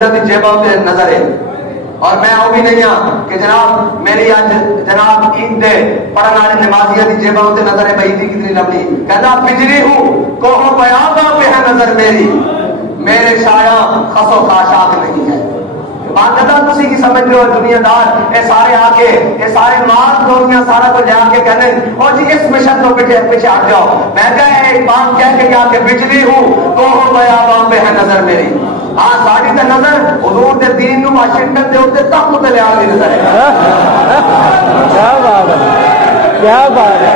جیبوں سے نظر ہے اور میں وہ بھی نہیں ہاں کہ جناب میری آج جناب عید دے پڑھنے والے نمازیاں دی جیبوں سے نظر ہے بھائی دی کتنی لمبی کہنا بجلی ہوں کوہ بیاباں پہ ہے نظر میری میرے شایاں خس و خاشاک نہیں ہے بات کرتا تسی کی سمجھ لو دنیا دار اے سارے آ کے اے سارے مال دنیا سارا کو جا کے کہنے اور جی اس مشن کو پیچھے ہٹ جاؤ میں کہا ایک بات کہہ کے جا کے بجلی ہوں کوہ بیاباں پہ ہے نظر میری ہاں ساری تے نظر حضور دے دین نو واشنگٹن دے اوتے تخت تے لے آ دی نظر ہے کیا بات ہے کیا بات ہے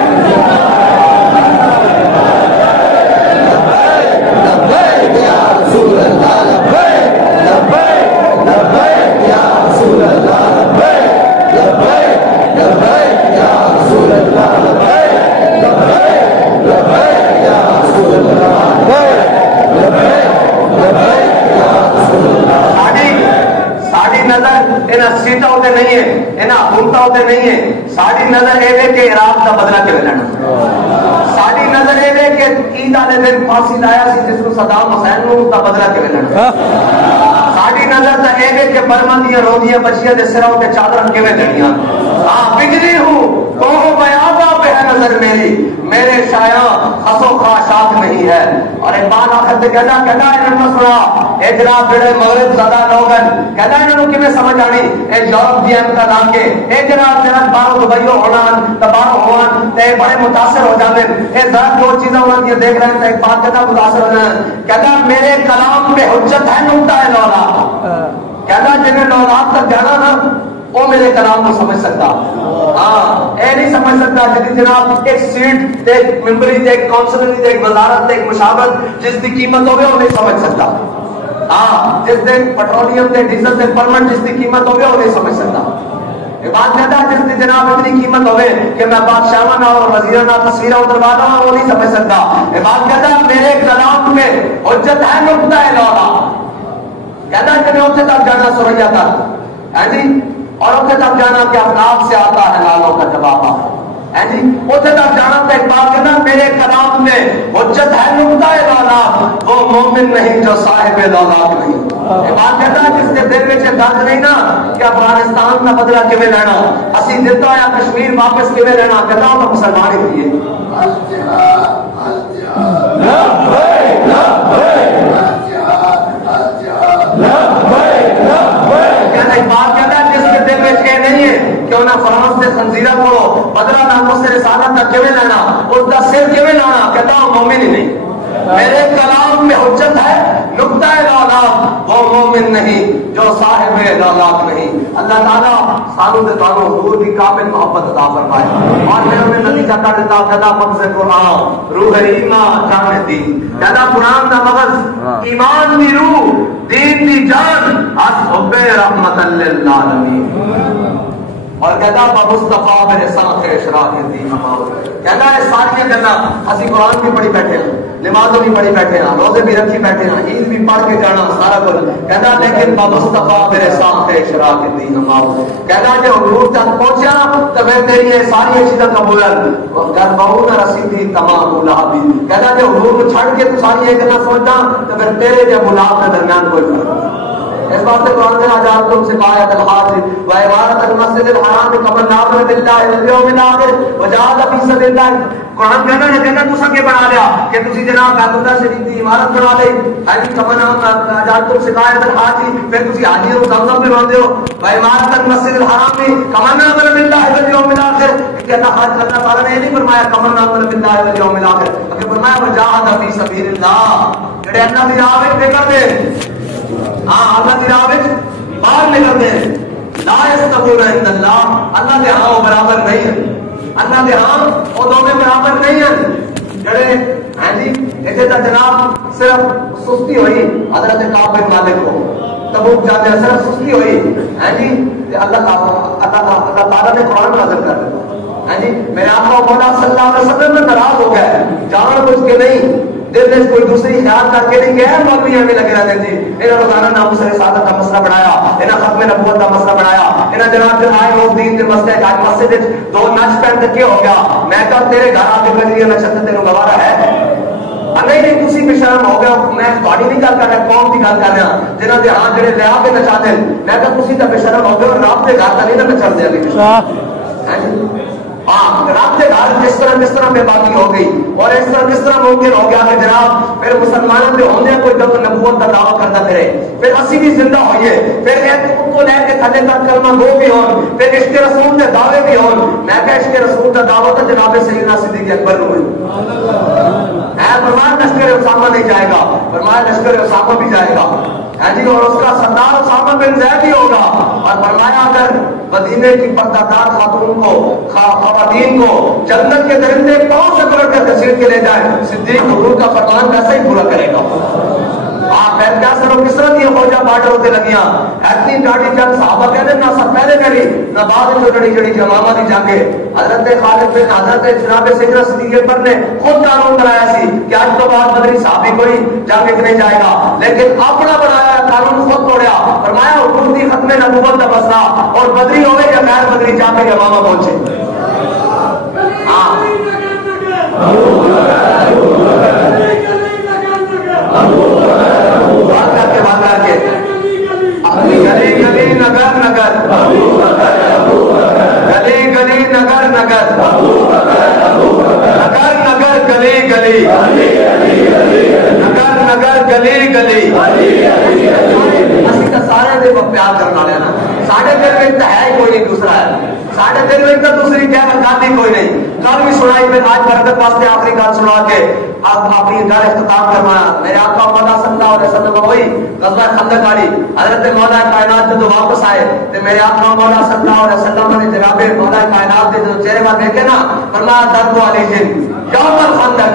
لبیک یا رسول اللہ لبیک لبیک لبیک یا رسول اللہ لبیک لبیک لبیک یا رسول اللہ لبیک لبیک لبیک یا رسول اللہ لبیک لبیک لبیک ساری نظر انہاں سیٹاں تے نہیں ہے انہاں حکومتاں تے نہیں ہے ساری نظر اے کہ عراق دا بدلہ کیویں لینا ساری نظر اے کہ عید والے دن پھانسی لایا سی جس کو صدام حسین نو دا بدلہ کیویں لینا ساری نظر تے اے کہ برما دیاں روندیاں بچیاں دے سراں تے چادراں کیویں دینیاں ہاں بجلی ہوں کوہ بیاباں پہ ہے نظر میرے شایاں خس و خاشاک نہیں ہے اور ایک بات آخر تے کہنا انہوں نے سنا اے جناب جڑے مغرب زدہ لوگ ہیں کہنا انہوں نے کیویں سمجھ آنی اے یورپ دی احمد لا کے اے جناب باہروں دبئیوں ہونا باہروں ہون تے بڑے متاثر ہو جاندے اے ذرا دو چیزاں انہاں دی دیکھ رہے ہیں تے ایک بات کہنا متاثر ہو جانا کہنا میرے کلام پہ حجت ہے نقطہ ہے لولا کہنا جنہیں لولاد تک جانا نا وہ میرے کلام کو سمجھ سکتا ہاں اے نہیں سمجھ سکتا جدی جناب ایک سیٹ ایک ممبری ایک کونسلری ایک وزارت ایک مشاورت جس کی قیمت ہوگی وہ نہیں سمجھ سکتا ہاں جس دن پیٹرولیم تے ڈیزل تے پرمٹ جس کی قیمت ہوگی وہ نہیں سمجھ سکتا یہ بات کہتا ہے جس کی جناب اتنی قیمت ہوگی کہ میں بادشاہ نہ اور وزیر نہ تصویریں اتروا دوں وہ نہیں سمجھ سکتا یہ بات کہتا ہے میرے کلام میں حجت ہے نقطہ ہے لولا کہتا ہے کہ میں اتنے تک جانا سوریا تک ہے جی اور اتنے تک جانا کہ اپناپ سے آتا ہے لالوں کا جواب ہے جی اتنے تک جانا تو ایک بات کہنا میرے کلام میں حجت ہے نقطہ لالا وہ مومن نہیں جو صاحب لولاک نہیں یہ بات کہتا ہے جس کے دل میں درد نہیں نا کہ افغانستان کا بدلہ کیویں لینا اسی دیتا ہے کشمیر واپس کیویں لینا کہتا ہوں مسلمان ہی دیے بات کہتا ہے جس کے دل میں یہ نہیں ہے کہ انہیں فرانس سے خنزیرہ کو بدلہ ناموں سے رسالت کا کیویں لینا اس کا سر کیویں لانا کہتا ہوں مومن ہی نہیں میرے کلام میں حجت ہے نقطہ لولاک وہ مومن نہیں جو صاحب لولاک نہیں اللہ تعالیٰ سانوں دے تعالیٰ حضور کی کامل محبت عطا فرمائے اور میں انہیں نتیجہ کر دیتا کہتا مغز قرآن روح ایمان جان دی کہتا قرآن کا مغز ایمان دی روح دین دی جان از حب رحمت للعالمین اور کہتا مصطفیٰ میرے ساتھ اشراق دین کہتا ہے ساری گلا اسی قرآن بھی پڑھی بیٹھے ہیں نمازوں بھی پڑھی بیٹھے ہیں روزے بھی رکھی بیٹھے ہیں عید بھی پڑھ کے جانا سارا کچھ کہتا لیکن مصطفیٰ میرے ساتھ اشراق دین کہتا جب حضور تک پہنچا تو میں تیری یہ ساری چیزیں قبول کر بہو نہ رسیدی تمام ملابی کہتا جب حضور کو چھڑ کے تو ساری یہ گلا سمجھتا تو پھر تیرے جب ملاب کے درمیان کوئی فرق اس بات سے قرآن نے آجات تم سے پایا الحاج و عبارت المسجد الحرام قبل نامر باللہ الیوم الاخر وجہاد فی سبیل اللہ قرآن کہنا ہے کہنا تو سکے بنا لیا کہ تسی جناب بیت اللہ شریف کی عمارت بنا لے حاجی قبل آجات تم سے پایا الحاج پھر تسی حاجی اور زمزم پہ باندھے ہو و عبارت المسجد الحرام میں قبل نامر باللہ الیوم الاخر کہ اللہ حاج اللہ تعالیٰ نے یہ نہیں فرمایا قبل نامر باللہ الیوم الاخر بلکہ فرمایا وجہاد فی سبیل اللہ جڑے اللہ دی راہ وچ نکل دے ہاں اللہ کی راہ باہر نکلتے ہیں لا یستوون عند اللہ اللہ کے ہاں وہ برابر نہیں ہے اللہ کے ہاں وہ دونوں برابر نہیں ہیں جڑے ہیں جی ایسے تو جناب صرف سستی ہوئی حضرت کعب بن مالک کو تبوک جاتے ہیں صرف سستی ہوئی ہیں جی اللہ تعالیٰ نے قرآن نازل کر دیا ہیں جی میرے آقا مولا صلی اللہ علیہ وسلم میں ناراض ہو گئے جان بوجھ کے نہیں دل نے کوئی دوسری خیال کر کے نہیں گیا مولوی ہمیں لگے رہتے جی انہوں روزانہ ناموس رسالت کا مسئلہ بنایا انہوں ختم نبوت کا مسئلہ بنایا انہوں جناب جو آئے روز دین کے مسئلے آج مسجد دو نچ پہن کے ہو گیا میں کہا تیرے گھر آ کے کجری نشست تیروں گوارا ہے نہیں تسی بھی شرم ہو گیا. میں تھوڑی نہیں گل کر رہا, قوم کی گل کر رہا جنہاں دے ہاں جڑے لیا کے نچا دے. میں کہ تسی تے بے شرم ہو گئے, رب دے گھر تے نہیں نہ نچا دے ابھی. ہاں رب کے گھر کس طرح بے باکی ہو گئی, اور اس طرح کس طرح ممکن ہو گیا کہ جناب پھر مسلمانوں کے ہوندے کوئی جب نبوت کا دعویٰ کرتا پھرے, پھر اسی بھی زندہ ہوئیے, پھر ایک کو لے کے تھلے تک کلمہ گو بھی ہون, پھر عشق رسول کے دعوے بھی ہون. میں کہ عشق رسول کا دعویٰ تو جناب سیدنا صدیق اکبر کو ہوئی. فرمایا لشکر اسامہ نہیں جائے گا, فرمایا لشکر اسامہ بھی جائے گا جی, اور اس کا سردار اسامہ بن زید ہی ہوگا. اور فرمایا اگر مدینے کی پردہ خاتون کو خواتین کو جنت کے درندے پاؤں سے پکڑ کر گھسیٹ کے لے جائے, صدیق حضور کا فرمان ویسا ہی پورا کرے گا. پھر کیا سر کس طرح کی فوجا بارڈر ہوتے لگیاں, اتنی ڈاڑی جنگ صحابہ کہتے نہ سب پہلے کری نہ بعد جو جڑی جڑی جمامہ دی جنگے. حضرت خالد بن حضرت جناب سیدنا صدیق اکبر نے خود قانون بنایا سی کہ آج تو بعد بدری صحابی کوئی جنگ نہیں جائے گا, لیکن اپنا بنایا قانون خود توڑیا. فرمایا حضور دی ختم نبوت کا مسئلہ, اور بدری ہوئے یا غیر بدری جا کے جمامہ پہنچے. گلی گلی نگر نگر, گلی گلی نگر نگر, نگر نگر گلی گلی, نگر نگر گلی گلی. اسی تو سارے دے پیار کرنے والے نا, ساڑھے دل میں تو ہے ہی کوئی نہیں دوسرا ہے, ساڑھے دل میں تو دوسری کیا گاندھی کوئی نہیں. کل بھی سنائی میں آج برکت واسطے آخری گل سنا کے آپ اپنی گل اختتام کروایا. میرے آقا مولا صلی اللہ علیہ وسلم وہی غزوہ خندق والی حضرت مولا کائنات جب واپس آئے تو میرے آقا مولا صلی اللہ علیہ وسلم نے جناب مولا کائنات کے جو چہرے پر دیکھے نا, فرمایا درد علیہم یوم الخندق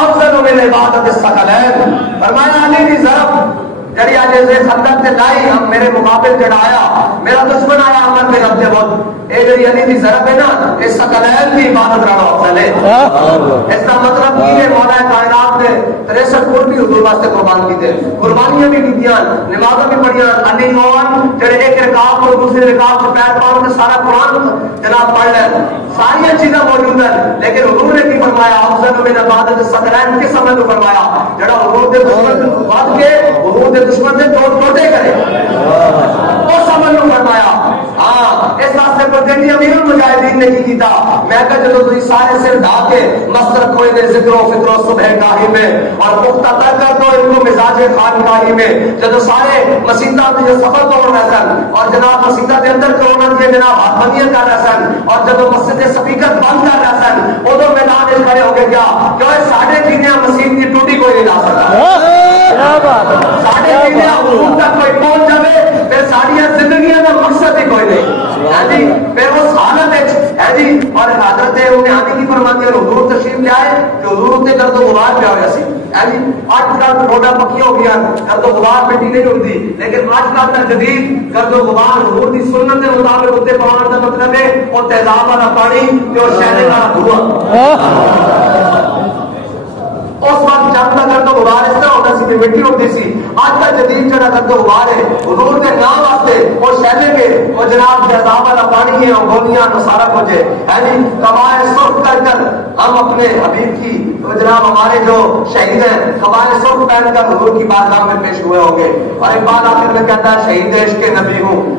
افضل من عبادت الثقلین. فرمایا علی کی ضرب جڑی آج سے خندق سے لائی ہم میرے مقابل چڑھایا, میرا دشمن آیا عمر میں رب دے بہت اے جڑی علی کی ضرب ہے نا, اس ثقلین کی عبادت رہا افضل ہے. اس کا مطلب یہ ہے مولا کائنات نے 63 قربی حضور واسطے قربان کی تھے, قربانیاں بھی کی, نمازیں بھی پڑھیاں. علی نوان جڑے ایک رکعت اور دوسری رکعت سے پیر پاؤں میں سارا قرآن جناب پڑھ لیں, ساری چیزیں موجود ہیں, لیکن حضور نے کی فرمایا افضل من عبادت الثقلین. کس سمے کو فرمایا جڑا حضور دے دشمن بات کے حضور دے دشمن سے ٹوٹے کرے, وہ سمجھ کو فرمایا. ہاں اس واسطے پر جنگی امیر المجاہدین نے کی کیتا. میں کہ جدو تھی سارے سر ڈھا کے مستر کوئی نے ذکر و فکر و صبح گاہی میں اور پختہ تر کر دو ان کو مزاج خانقاہی میں, جدو سارے مسیطہ جو سفر توڑ رہے سن اور جناب مسیطہ کے اندر کرونا کے جناب ہاتھ بندیاں کر رہے سن, اور جدو مسجد سپیکر بند کر رہے سن ادو میدان میں کھڑے ہو کے کیا کہ ساڑھے چیزیں مسیح کی ٹوٹی کوئی نہیں لا سکتا, ساڑھے چیزیں حضور تک کوئی پہنچ جائے پھر ساڑیاں زندگیاں کا مقصد ہی کوئی نہیں ہے جی. پھر اس حالت ہے جی, اور حضرت انہیں آنے کی فرماتی ہے حضور تشریف لے آئے کہ حضور نے کر تو غبار پہ ہوا سی ہے جی. آج کل روڈا پکی ہو گیا, کر تو غبار مٹی نہیں اڑتی, لیکن آج کل کا جدید کر تو غبار حضور کی سنت کے مطابق اتنے پوانا کا مطلب ہے وہ تیزاب والا پانی جو شہر والا دھواں. اس وقت جب کا کر تو غبار اس طرح ہوتا سی کہ مٹی اڑتی سی. آج کا جدید جڑا کر تو غبار ہے حضور کے نام واسطے وہ شہر کے وہ جناب تیزاب والا پانی ہے, گولیاں سارا کچھ ہے جی. قبائل سرخ کر کر ہم اپنے حبیب کی جناب ہمارے جو شہید ہیں قبائل سرخ پہن کر حضور کی بارگاہ میں پیش ہوئے ہوں گے. اور ایک بات آخر میں کہتا ہے شہید عشق نبی ہوں.